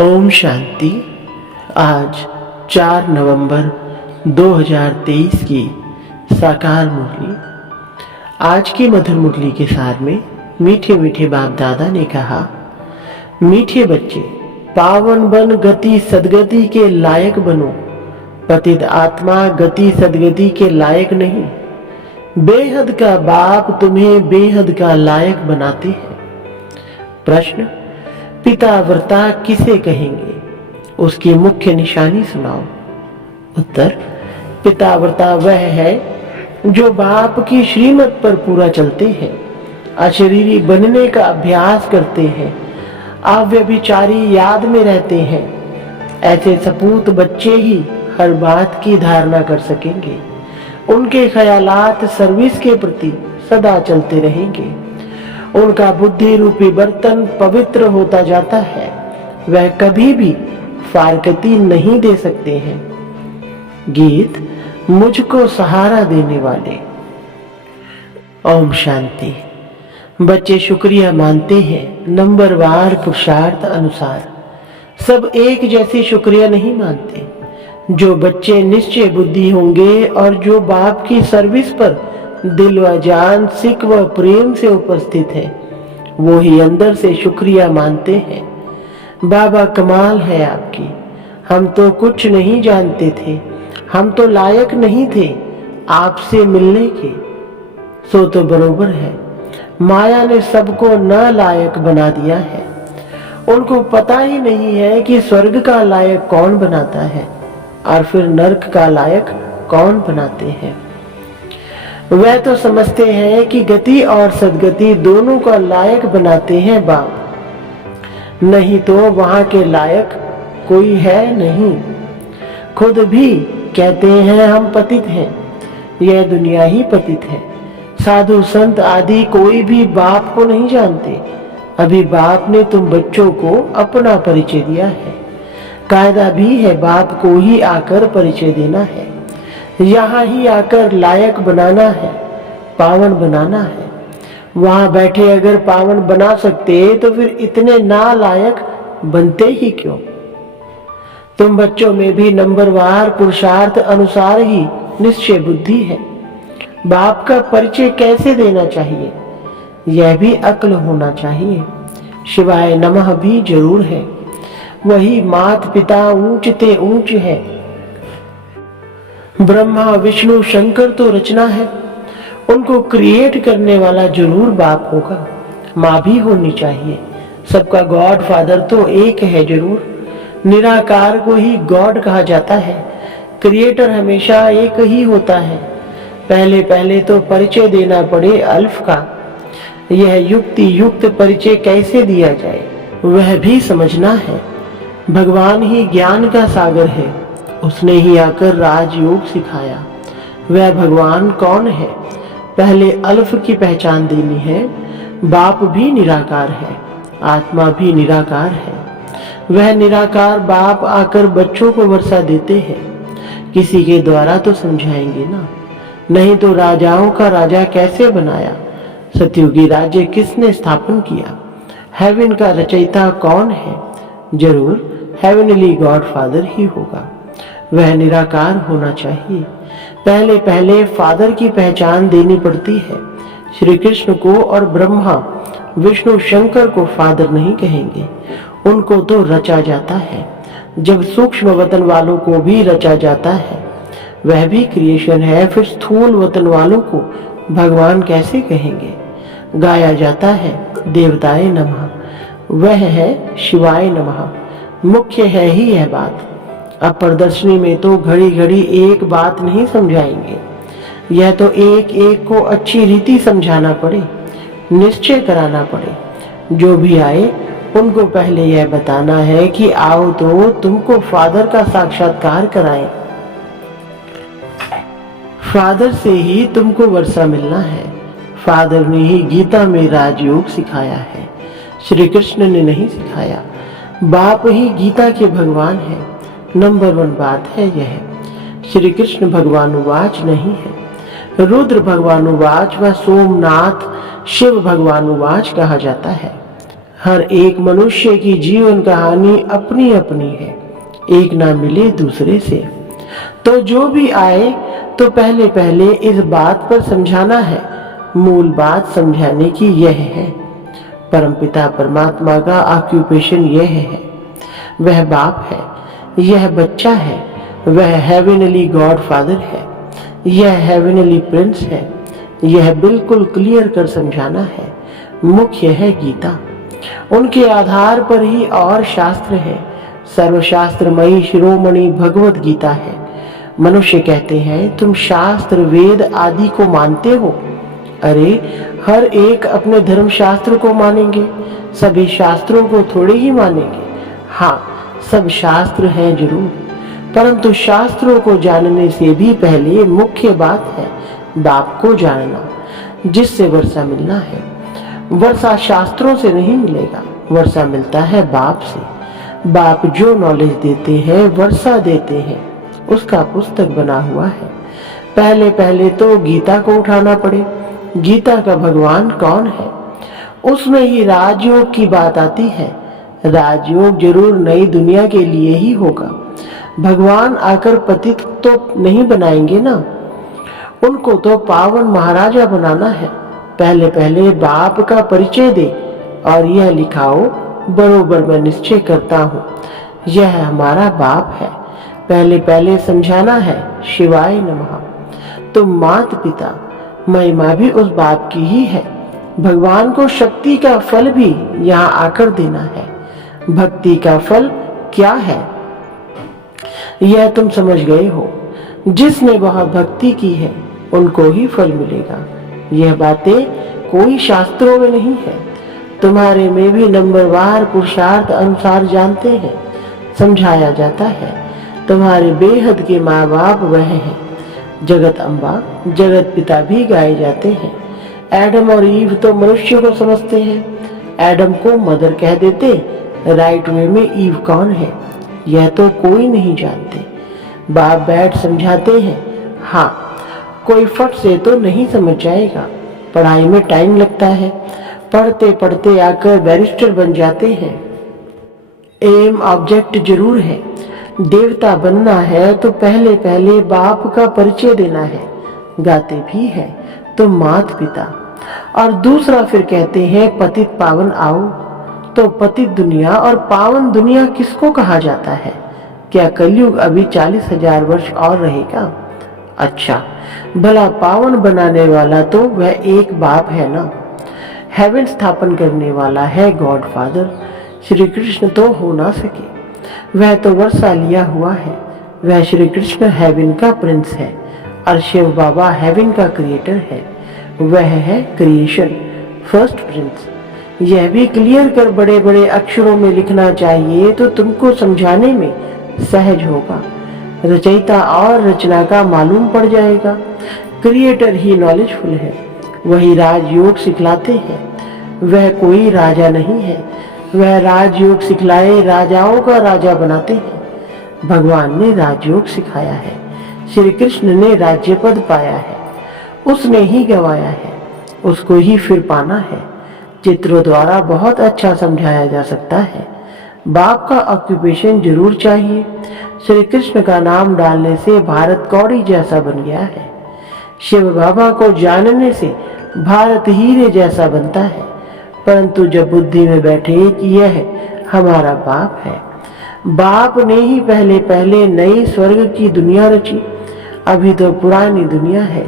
ओम शांति। आज 4 नवंबर 2023 की साकार मुरली। आज की मधुर मुरली के सार में मीठे मीठे बाप दादा ने कहा, मीठे बच्चे पावन बन गति सदगति के लायक बनो। पतित आत्मा गति सदगति के लायक नहीं। बेहद का बाप तुम्हें बेहद का लायक बनाते हैं। प्रश्न, पिताव्रता किसे कहेंगे? उसकी मुख्य निशानी सुनाओ। उत्तर, पिताव्रता वह है जो बाप की श्रीमत पर पूरा चलते हैं, अशरीरी बनने का अभ्यास करते हैं, अव्यभिचारी याद में रहते हैं। ऐसे सपूत बच्चे ही हर बात की धारणा कर सकेंगे। उनके ख्यालात सर्विस के प्रति सदा चलते रहेंगे। उनका बुद्धि रूपी बर्तन पवित्र होता जाता है। वह कभी भी फारकती नहीं दे सकते हैं। गीत, मुझको सहारा देने वाले। ओम शांति। बच्चे शुक्रिया मानते हैं नंबरवार पुरुषार्थ अनुसार। सब एक जैसे शुक्रिया नहीं मानते। जो बच्चे निश्चय बुद्धि होंगे और जो बाप की सर्विस पर दिल व जान सिक व प्रेम से उपस्थित है, वो ही अंदर से शुक्रिया मानते हैं। बाबा कमाल है आपकी। हम तो कुछ नहीं जानते थे, हम तो लायक नहीं थे आपसे मिलने के। सो तो बरोबर है, माया ने सबको न लायक बना दिया है। उनको पता ही नहीं है कि स्वर्ग का लायक कौन बनाता है और फिर नरक का लायक कौन बनाते हैं। वह तो समझते हैं कि गति और सदगति दोनों का लायक बनाते हैं बाप, नहीं तो वहां के लायक कोई है नहीं। खुद भी कहते हैं हम पतित हैं, यह दुनिया ही पतित है। साधु संत आदि कोई भी बाप को नहीं जानते। अभी बाप ने तुम बच्चों को अपना परिचय दिया है। कायदा भी है बाप को ही आकर परिचय देना है, यहाँ ही आकर लायक बनाना है, पावन बनाना है। वहां बैठे अगर पावन बना सकते तो फिर इतने नालायक बनते ही क्यों? तुम बच्चों में भी नंबरवार पुरुषार्थ अनुसार ही निश्चय बुद्धि है। बाप का परिचय कैसे देना चाहिए, यह भी अक्ल होना चाहिए। शिवाय नमः भी जरूर है। वही मात पिता ऊंचते ऊंच है। ब्रह्मा विष्णु शंकर तो रचना है, उनको क्रिएट करने वाला जरूर बाप होगा। माँ भी होनी चाहिए। सबका गॉड फादर तो एक है जरूर। निराकार को ही गॉड कहा जाता है। क्रिएटर हमेशा एक ही होता है। पहले पहले तो परिचय देना पड़े अल्फ का। यह युक्ति युक्त परिचय कैसे दिया जाए वह भी समझना है। भगवान ही ज्ञान का सागर है, उसने ही आकर राजयोग सिखाया। वह भगवान कौन है? पहले अल्फ की पहचान देनी है। बाप भी निराकार है, आत्मा भी निराकार है। वह निराकार बाप आकर बच्चों को वर्षा देते हैं। किसी के द्वारा तो समझाएंगे ना, नहीं तो राजाओं का राजा कैसे बनाया? सतयुगी राज्य किसने स्थापन किया? हेवन का रचयिता कौन है? जरूर हेवनली गॉड फादर ही होगा। वह निराकार होना चाहिए। पहले पहले फादर की पहचान देनी पड़ती है। श्री कृष्ण को और ब्रह्मा विष्णु शंकर को फादर नहीं कहेंगे, उनको तो रचा जाता है। जब सूक्ष्म वतन वालों को भी रचा जाता है, वह भी क्रिएशन है, फिर स्थूल वतन वालों को भगवान कैसे कहेंगे? गाया जाता है देवताए नमः, वह है शिवाय नमः। मुख्य है ही यह बात। अब प्रदर्शनी में तो घड़ी घड़ी एक बात नहीं समझाएंगे। यह तो एक एक को अच्छी रीति समझाना पड़े, निश्चय कराना पड़े। जो भी आए उनको पहले यह बताना है कि आओ तो तुमको फादर का साक्षात्कार कराएं। फादर से ही तुमको वर्षा मिलना है। फादर ने ही गीता में राजयोग सिखाया है, श्री कृष्ण ने नहीं सिखाया। बाप ही गीता के भगवान है। नंबर 1 बात है यह। श्री कृष्ण भगवानुवाच नहीं है। रुद्र भगवानुवाच व सोमनाथ शिव भगवानुवाच कहा जाता है। हर एक मनुष्य की जीवन कहानी अपनी अपनी है, एक ना मिले दूसरे से। तो जो भी आए तो पहले पहले इस बात पर समझाना है, मूल बात समझाने की यह है। परमपिता परमात्मा का ऑक्यूपेशन यह है, वह बाप है, यह बच्चा है, वह हेवनली गॉड फादर है, यह हेवनली प्रिंस है। यह बिल्कुल क्लियर कर समझाना है। मुख्य है गीता, उनके आधार पर ही और शास्त्र है। सर्वशास्त्रमयी शिरोमणि भगवत गीता है। मनुष्य कहते हैं तुम शास्त्र वेद आदि को मानते हो। अरे हर एक अपने धर्म शास्त्र को मानेंगे, सभी शास्त्रों को थोड़े ही मानेंगे। हाँ, सब शास्त्र हैं जरूर, परंतु शास्त्रों को जानने से भी पहले मुख्य बात है बाप को जानना, जिससे वर्षा मिलना है। वर्षा शास्त्रों से नहीं मिलेगा, वर्षा मिलता है बाप से। बाप जो नॉलेज देते हैं वर्षा देते हैं, उसका पुस्तक बना हुआ है। पहले पहले तो गीता को उठाना पड़े। गीता का भगवान कौन है, उसमें ही राजयोग की बात आती है। राजयोग जरूर नई दुनिया के लिए ही होगा। भगवान आकर पतित तो नहीं बनाएंगे ना, उनको तो पावन महाराजा बनाना है। पहले पहले बाप का परिचय दे और यह लिखाओ, बरोबर मैं निश्चय करता हूँ यह हमारा बाप है। पहले पहले समझाना है शिवाय नमः। तो माता पिता महिमा भी उस बाप की ही है। भगवान को शक्ति का फल भी यहाँ आकर देना है। भक्ति का फल क्या है यह तुम समझ गए हो। जिसने बहुत भक्ति की है उनको ही फल मिलेगा। यह बातें कोई शास्त्रों में नहीं है, तुम्हारे में भी नंबरवार पुरुषार्थ अनुसार जानते हैं, समझाया जाता है। तुम्हारे बेहद के माँ बाप वह हैं। जगत अम्बा जगत पिता भी गाए जाते हैं। एडम और ईव तो मनुष्य को समझते हैं, एडम को मदर कह देते। राइट वे में ईव कौन है यह तो कोई नहीं जानते। बाप बैठ समझाते हैं। हाँ, कोई फट से तो नहीं समझ जाएगा, पढ़ाई में टाइम लगता है। पढ़ते पढ़ते आकर बैरिस्टर बन जाते हैं। एम ऑब्जेक्ट जरूर है। देवता बनना है तो पहले पहले बाप का परिचय देना है। गाते भी है तो माता पिता, और दूसरा फिर कहते हैं पतित पावन आओ। तो पतित दुनिया और पावन दुनिया किसको कहा जाता है? क्या कलयुग अभी 40,000 वर्ष और रहेगा? अच्छा, भला पावन बनाने वाला तो वह एक बाप है ना। हेवन स्थापन करने वाला है गॉड फादर। श्री कृष्ण तो हो ना सके, वह तो वर्षा लिया हुआ है। वह श्री कृष्ण हेवन का प्रिंस है और शिव बाबा हेवन का क्रिएटर है। वह है क्रिएशन फर्स्ट प्रिंस। यह भी क्लियर कर बड़े बड़े अक्षरों में लिखना चाहिए तो तुमको समझाने में सहज होगा। रचयिता और रचना का मालूम पड़ जाएगा। क्रिएटर ही नॉलेजफुल है, वही राजयोग सिखलाते हैं। वह कोई राजा नहीं है, वह राजयोग सिखलाए राजाओं का राजा बनाते हैं। भगवान ने राजयोग सिखाया है, श्री कृष्ण ने राज्य पद पाया है, उसने ही गवाया है, उसको ही फिर पाना है। चित्रों द्वारा बहुत अच्छा समझाया जा सकता है। बाप का ऑक्यूपेशन जरूर चाहिए। श्री कृष्ण का नाम डालने से भारत कौड़ी जैसा बन गया है। शिव बाबा को जानने से भारत हीरे जैसा बनता है। परंतु जब बुद्धि में बैठे कि यह हमारा बाप है, बाप ने ही पहले पहले नई स्वर्ग की दुनिया रची, अभी तो पुरानी दुनिया है।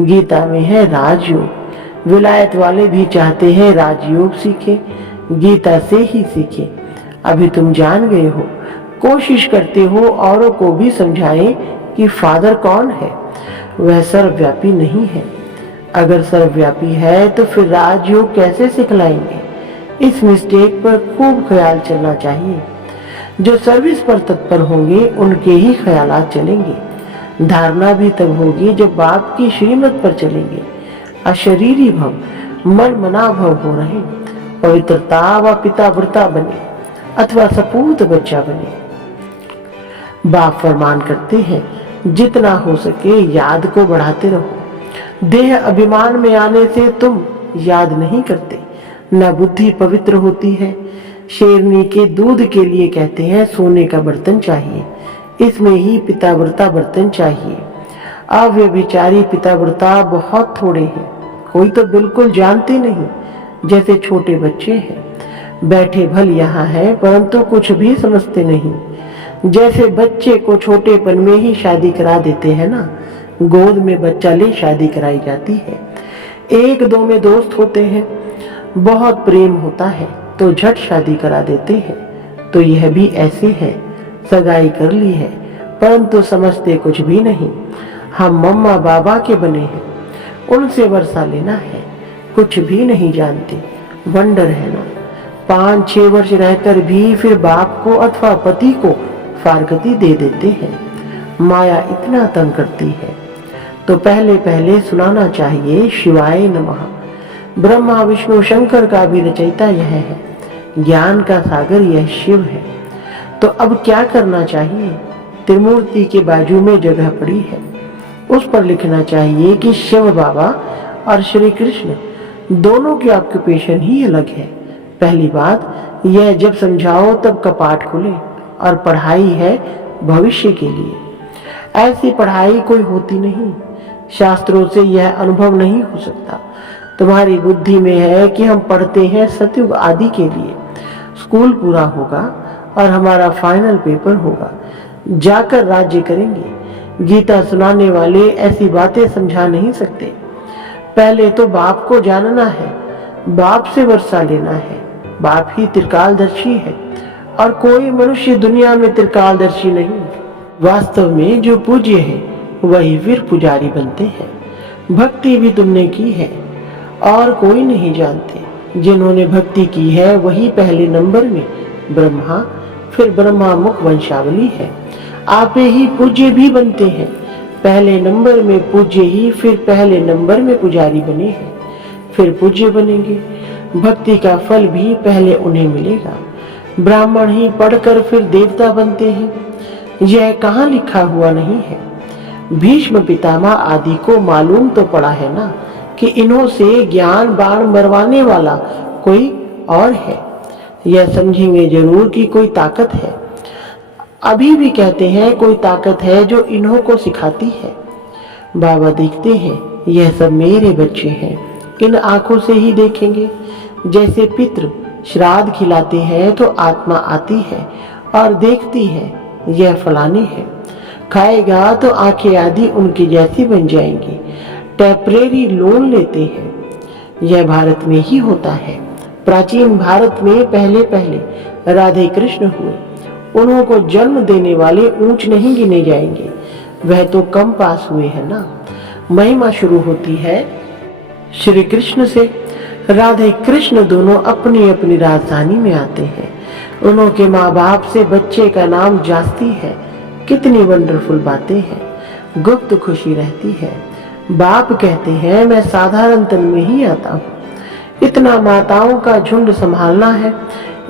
गीता में है राजयोग। विलायत वाले भी चाहते हैं राजयोग सीखे, गीता से ही सीखे। अभी तुम जान गए हो, कोशिश करते हो औरों को भी समझाएं कि फादर कौन है। वह सर्वव्यापी नहीं है। अगर सर्वव्यापी है तो फिर राजयोग कैसे सिखलाएंगे? इस मिस्टेक पर खूब ख्याल चलना चाहिए। जो सर्विस पर तत्पर होंगे उनके ही ख्यालात चलेंगे। धारणा भी तब होगी जब बाप की श्रीमत पर चलेंगे। अशरीरी भव मन मना भव हो रहे, पवित्रता व पिता व्रता बने अथवा सपूत बच्चा बने। बाप फरमान करते हैं जितना हो सके याद को बढ़ाते रहो। देह अभिमान में आने से तुम याद नहीं करते, न बुद्धि पवित्र होती है। शेरनी के दूध के लिए कहते हैं सोने का बर्तन चाहिए, इसमें ही पिताव्रता बर्तन चाहिए। अव्यभिचारी पिताव्रता बहुत थोड़े हैं, कोई तो बिल्कुल जानते नहीं, जैसे छोटे बच्चे हैं। बैठे भल यहाँ है परंतु कुछ भी समझते नहीं। जैसे बच्चे को छोटेपन में ही शादी करा देते हैं ना, गोद में बच्चा ले शादी कराई जाती है। एक दो में दोस्त होते हैं, बहुत प्रेम होता है तो झट शादी करा देते हैं। तो यह भी ऐसे है, सगाई कर ली है परंतु समझते कुछ भी नहीं। हम मम्मा बाबा के बने हैं, उनसे वर्षा लेना है, कुछ भी नहीं जानते। वंडर है ना। 5-6 वर्ष रहकर भी फिर बाप को अथवा पति को फारगती दे देते हैं। माया इतना तंग करती है। तो पहले पहले सुनाना चाहिए शिवाय नमः। ब्रह्मा विष्णु शंकर का भी रचयिता यह है, ज्ञान का सागर यह शिव है। तो अब क्या करना चाहिए? त्रिमूर्ति के बाजू में जगह पड़ी है, उस पर लिखना चाहिए कि शिव बाबा और श्री कृष्ण दोनों की ऑक्यूपेशन ही अलग है। पहली बात यह, जब समझाओ तब कपाट खुले, और पढ़ाई है भविष्य के लिए। ऐसी पढ़ाई कोई होती नहीं, शास्त्रों से यह अनुभव नहीं हो सकता। तुम्हारी बुद्धि में है कि हम पढ़ते हैं सतयुग आदि के लिए। स्कूल पूरा होगा और हमारा फाइनल पेपर होगा, जाकर राज्य करेंगे। गीता सुनाने वाले ऐसी बातें समझा नहीं सकते। पहले तो बाप को जानना है, बाप से वर्षा लेना है। बाप ही त्रिकालदर्शी है और कोई मनुष्य दुनिया में त्रिकालदर्शी नहीं। वास्तव में जो पूज्य है वही फिर पुजारी बनते हैं। भक्ति भी तुमने की है और कोई नहीं जानते। जिन्होंने भक्ति की है वही पहले नंबर में ब्रह्मा, फिर ब्रह्मा मुख वंशावली है। आपे ही पूज्य भी बनते हैं। पहले नंबर में पूज्य ही फिर पहले नंबर में पुजारी बने हैं, फिर पूज्य बनेंगे। भक्ति का फल भी पहले उन्हें मिलेगा। ब्राह्मण ही पढ़कर फिर देवता बनते हैं, यह कहाँ लिखा हुआ नहीं है। भीष्म पितामह आदि को मालूम तो पड़ा है ना कि इन्हों से ज्ञान बाण मरवाने वाला कोई और है। यह समझेंगे जरूर कि कोई ताकत है। अभी भी कहते हैं कोई ताकत है जो इन्हों को सिखाती है। बाबा देखते हैं यह सब मेरे बच्चे हैं, इन आंखों से ही देखेंगे। जैसे पितृ श्राद्ध खिलाते हैं तो आत्मा आती है और देखती है यह फलाने है, खाएगा तो आंखें आदि उनकी जैसी बन जाएंगी। टेम्परेरी लोन लेते हैं, यह भारत में ही होता है। प्राचीन भारत में पहले पहले राधे कृष्ण हुए, उन्हों को जन्म देने वाले ऊंच नहीं गिने जाएंगे, वह तो कम पास हुए हैं ना। महिमा शुरू होती है श्री कृष्ण से। राधे कृष्ण दोनों अपनी अपनी राजधानी में आते हैं। उन्हों के माँ बाप से बच्चे का नाम जास्ती है। कितनी वंडरफुल बातें हैं, गुप्त खुशी रहती है। बाप कहते हैं मैं साधारण तन में ही आता हूँ, इतना माताओं का झुंड संभालना है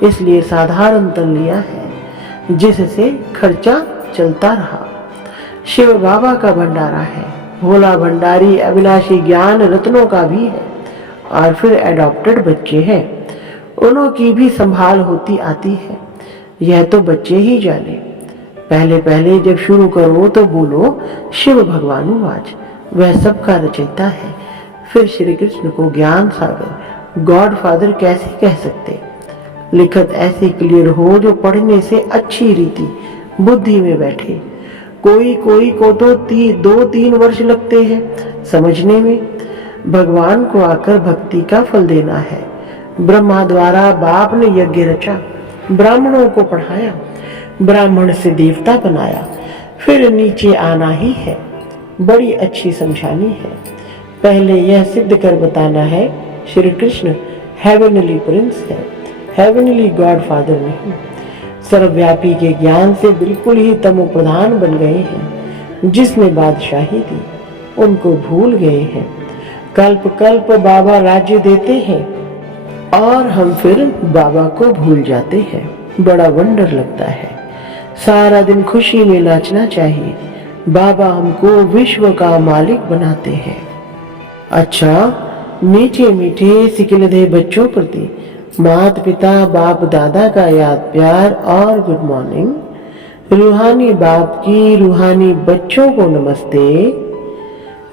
इसलिए साधारण तन लिया है, जिससे खर्चा चलता रहा। शिव बाबा का भंडारा है, भोला भंडारी अविनाशी ज्ञान रत्नों का भी है। और फिर एडॉप्टेड बच्चे हैं, उन्हों की भी संभाल होती आती है, यह तो बच्चे ही जाने। पहले पहले जब शुरू करो तो बोलो शिव भगवानुवाच, वह सबका रचयिता है। फिर श्री कृष्ण को ज्ञान सागर गॉड फादर कैसे कह सकते। लिखत ऐसी क्लियर हो जो पढ़ने से अच्छी रीति बुद्धि में बैठे। कोई कोई को तो 2-3 वर्ष लगते हैं समझने में। भगवान को आकर भक्ति का फल देना है। ब्रह्मा द्वारा बाप ने यज्ञ रचा, ब्राह्मणों को पढ़ाया, ब्राह्मण से देवता बनाया, फिर नीचे आना ही है। बड़ी अच्छी समझानी है। पहले यह सिद्ध कर बताना है श्री कृष्ण हेवनली प्रिंस है, हेवनली गॉड फादर नहीं। सर्वव्यापी के ज्ञान से बिल्कुल ही तमो प्रधान बन गए हैं। जिसने बादशाही दी उनको भूल गए हैं। कल्प कल्प बाबा राज्य देते हैं और हम फिर बाबा को भूल जाते हैं। बड़ा वंडर लगता है। सारा दिन खुशी में नाचना चाहिए। बाबा हमको विश्व का मालिक बनाते हैं। अच्छा, मीठे मीठे सिकिलधे बच्चों प्रति माता पिता बाप दादा का याद प्यार और गुड मॉर्निंग। रूहानी बाप की रूहानी बच्चों को नमस्ते।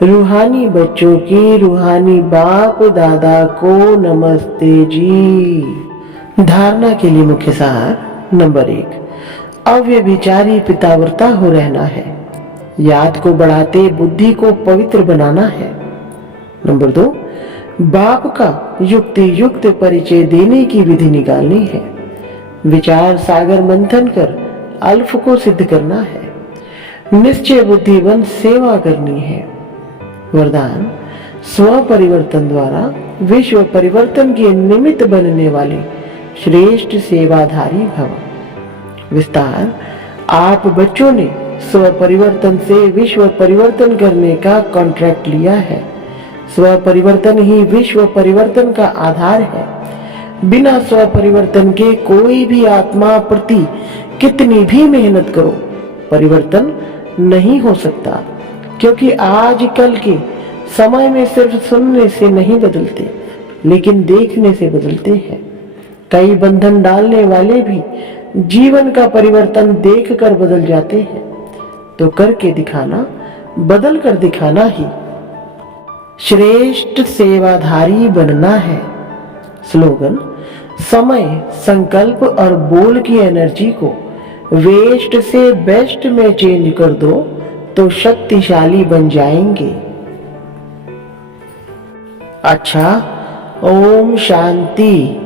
रूहानी बच्चों की रूहानी बाप दादा को नमस्ते जी। धारणा के लिए मुख्य सार नंबर 1, अव्यभिचारी पिताव्रता हो रहना है। याद को बढ़ाते बुद्धि को पवित्र बनाना है। नंबर 2, बाप का युक्ति युक्त परिचय देने की विधि निकालनी है। विचार सागर मंथन कर अल्फ को सिद्ध करना है। निश्चय बुद्धिवन सेवा करनी है। वरदान, स्व परिवर्तन द्वारा विश्व परिवर्तन के निमित्त बनने वाले श्रेष्ठ सेवाधारी भव। विस्तार, आप बच्चों ने स्व परिवर्तन से विश्व परिवर्तन करने का कॉन्ट्रैक्ट लिया है। स्व परिवर्तन ही विश्व परिवर्तन का आधार है। बिना स्व परिवर्तन के कोई भी आत्मा प्रति कितनी भी मेहनत करो, परिवर्तन नहीं हो सकता, क्योंकि आजकल के समय में सिर्फ सुनने से नहीं बदलते, लेकिन देखने से बदलते हैं। कई बंधन डालने वाले भी जीवन का परिवर्तन देखकर बदल जाते हैं। तो करके दिखाना, बदल कर दिखाना ही श्रेष्ठ सेवाधारी बनना है। स्लोगन, समय, संकल्प और बोल की एनर्जी को वेस्ट से बेस्ट में चेंज कर दो तो शक्तिशाली बन जाएंगे। अच्छा, ओम शांति।